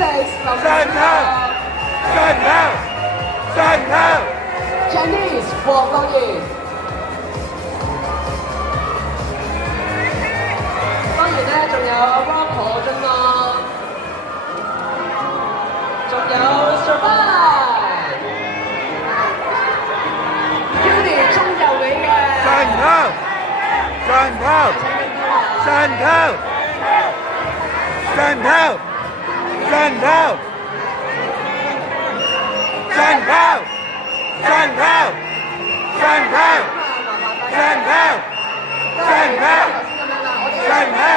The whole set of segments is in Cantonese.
Felix 林上校，上校，上校。 Janice 黃樂兒，當然咧仲有 Rock 何俊樂，仲有 Survive Judy 鍾佑美嘅上校，上校，上校，上校，上校，上校。 上校，上校，上校，上校，上校，上校，上校，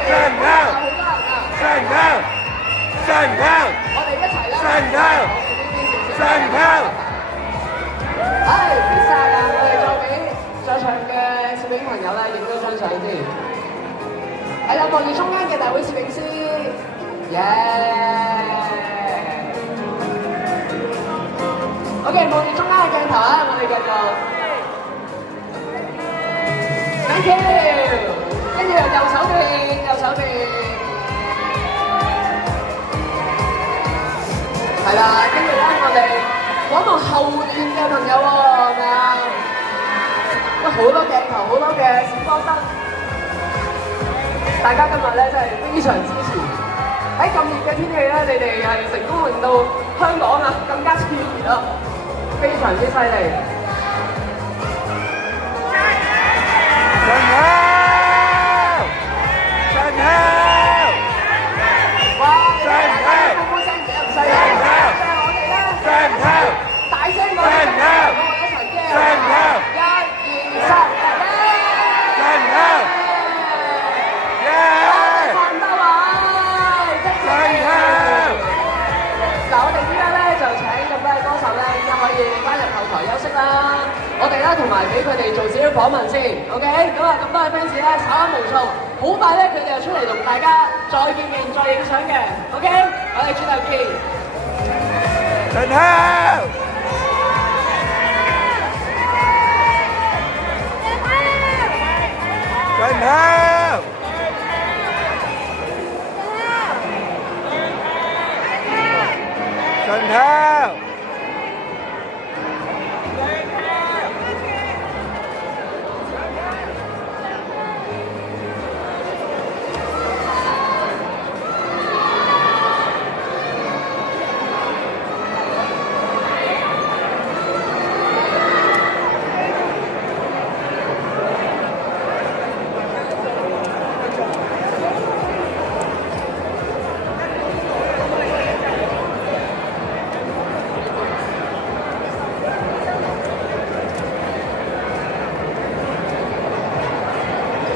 上校，上校，上校，我哋一齊啦，上校，上校。唉，唔晒啦！我哋再俾在場嘅攝影朋友咧影咗張相先。係啦，望住中間嘅大會攝影師，耶！ OK， 望住中間嘅鏡頭啊！我哋繼續 ，thank you。跟住右手邊，右手邊，係啦。跟住咧，我哋望望後段嘅朋友喎，係咪啊？都好多鏡頭，好多嘅閃光燈，大家今日咧真係非常支持。喺咁熱嘅天氣咧，你哋係成功令到香港啊更加熾熱啊！ 非常之犀利！上校，上校，哇！上校，高高聲幾咁犀利！我哋咧，上校，大聲講，我哋一齊驚！上校， 1、2、3，上校，耶！唱得喎，真係！嗱，我哋依家咧就請咁多歌手咧，而家可以翻入後台休息啦。我哋咧同埋俾佢哋做少少訪問先 ，OK？ 咁啊，咁多位 fans 咧稍安無躁，好快咧佢哋就出嚟同大家再見面、再影相嘅 ，OK？ 我哋轉頭見。上校，上校，上校。